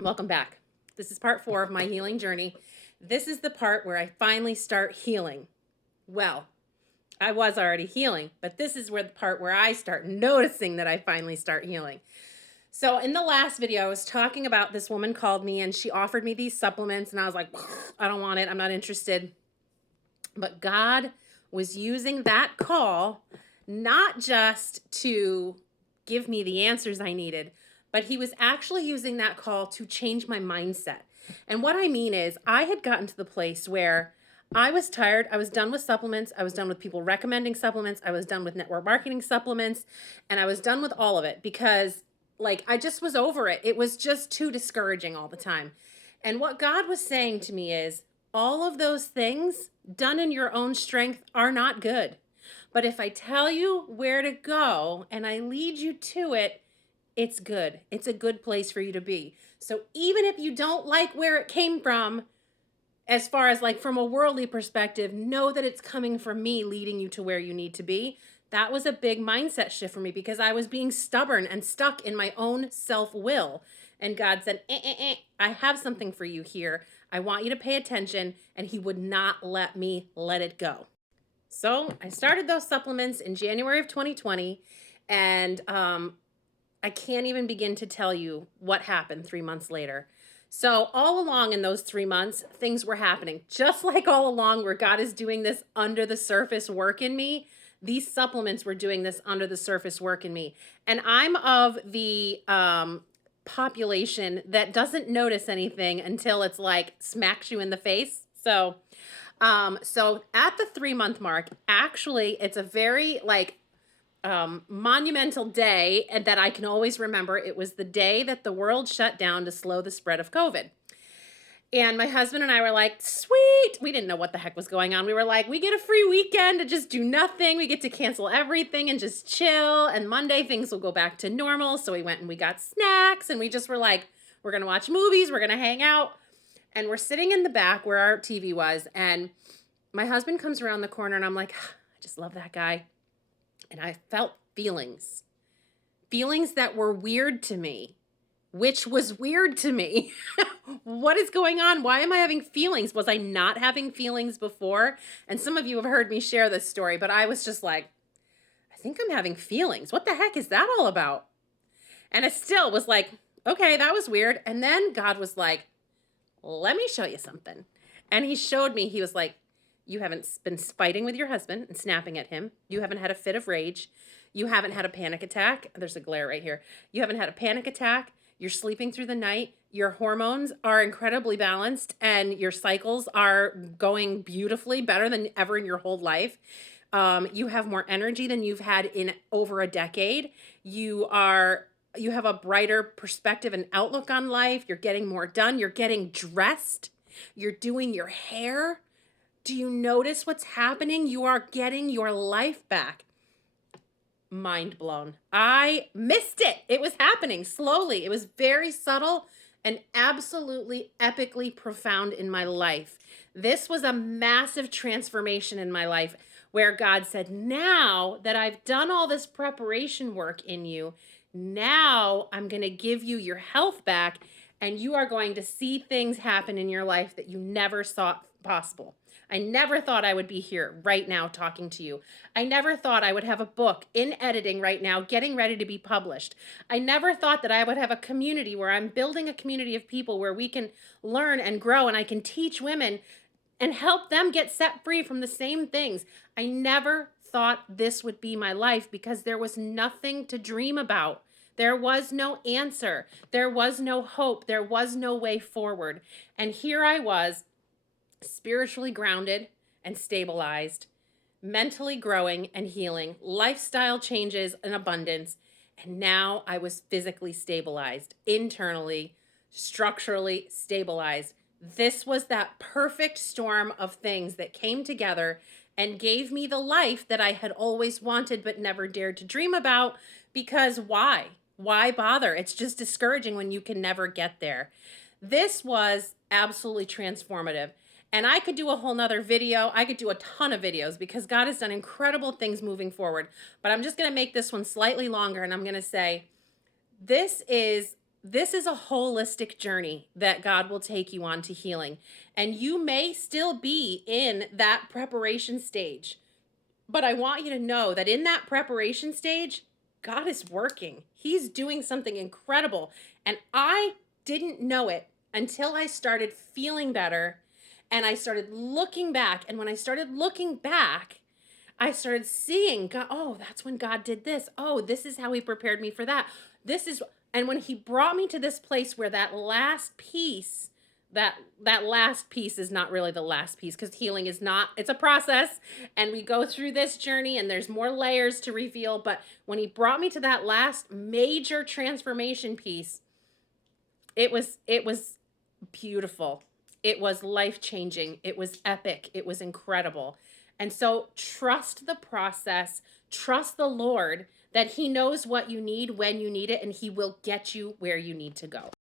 Welcome back. This is part 4 of my healing journey. This is the part where I finally start healing. Well, I was already healing, but this is where the part where I start noticing that I finally start healing. So in the last video, I was talking about this woman called me and she offered me these supplements and I was like, I don't want it. I'm not interested. But God was using that call not just to give me the answers I needed, but he was actually using that call to change my mindset. And what I mean is, I had gotten to the place where I was tired. I was done with supplements. I was done with people recommending supplements. I was done with network marketing supplements. And I was done with all of it because, like, I just was over it. It was just too discouraging all the time. And what God was saying to me is, all of those things done in your own strength are not good. But if I tell you where to go and I lead you to it, it's good. It's a good place for you to be. So even if you don't like where it came from, as far as like from a worldly perspective, know that it's coming from me leading you to where you need to be. That was a big mindset shift for me because I was being stubborn and stuck in my own self-will. And God said, I have something for you here. I want you to pay attention. And he would not let me let it go. So I started those supplements in January of 2020. And I can't even begin to tell you what happened 3 months later. So all along in those 3 months, things were happening. Just like all along where God is doing this under the surface work in me, these supplements were doing this under the surface work in me. And I'm of the population that doesn't notice anything until it's like smacks you in the face. So at the 3 month mark, actually, it's a very like monumental day and that I can always remember. It was the day that the world shut down to slow the spread of COVID. And my husband and I were like, sweet. We didn't know what the heck was going on. We were like, we get a free weekend to just do nothing. We get to cancel everything and just chill. And Monday things will go back to normal. So we went and we got snacks and we just were like, we're going to watch movies. We're going to hang out. And we're sitting in the back where our TV was. And my husband comes around the corner and I'm like, I just love that guy. And I felt feelings that were weird to me, which was weird to me. What is going on? Why am I having feelings? Was I not having feelings before? And some of you have heard me share this story, but I was just like, I think I'm having feelings. What the heck is that all about? And it still was like, okay, that was weird. And then God was like, let me show you something. And he showed me, he was like, you haven't been fighting with your husband and snapping at him. You haven't had a fit of rage. You haven't had a panic attack. There's a glare right here. You haven't had a panic attack. You're sleeping through the night. Your hormones are incredibly balanced and your cycles are going beautifully, better than ever in your whole life. You have more energy than you've had in over a decade. You have a brighter perspective and outlook on life. You're getting more done. You're getting dressed. You're doing your hair. Do you notice what's happening? You are getting your life back. Mind blown. I missed it. It was happening slowly. It was very subtle and absolutely epically profound in my life. This was a massive transformation in my life where God said, now that I've done all this preparation work in you, now I'm going to give you your health back and you are going to see things happen in your life that you never thought possible. I never thought I would be here right now talking to you. I never thought I would have a book in editing right now, getting ready to be published. I never thought that I would have a community where I'm building a community of people where we can learn and grow and I can teach women and help them get set free from the same things. I never thought this would be my life because there was nothing to dream about. There was no answer. There was no hope. There was no way forward. And here I was, spiritually grounded and stabilized, mentally growing and healing, lifestyle changes and abundance. And now I was physically stabilized, internally, structurally stabilized. This was that perfect storm of things that came together and gave me the life that I had always wanted but never dared to dream about. Because why? Why bother? It's just discouraging when you can never get there. This was absolutely transformative. And I could do a whole nother video. I could do a ton of videos because God has done incredible things moving forward. But I'm just going to make this one slightly longer. And I'm going to say, this is this is a holistic journey that God will take you on to healing. And you may still be in that preparation stage. But I want you to know that in that preparation stage, God is working. He's doing something incredible. And I didn't know it until I started feeling better and I started looking back. And when I started looking back, I started seeing God, oh, that's when God did this. Oh, this is how he prepared me for that. This is and when he brought me to this place where that last piece that last piece is not really the last piece because healing is not it's a process and we go through this journey and there's more layers to reveal, but when he brought me to that last major transformation piece, it was beautiful. It was life-changing. It was epic. It was incredible. And so trust the process. Trust the Lord that he knows what you need when you need it and he will get you where you need to go.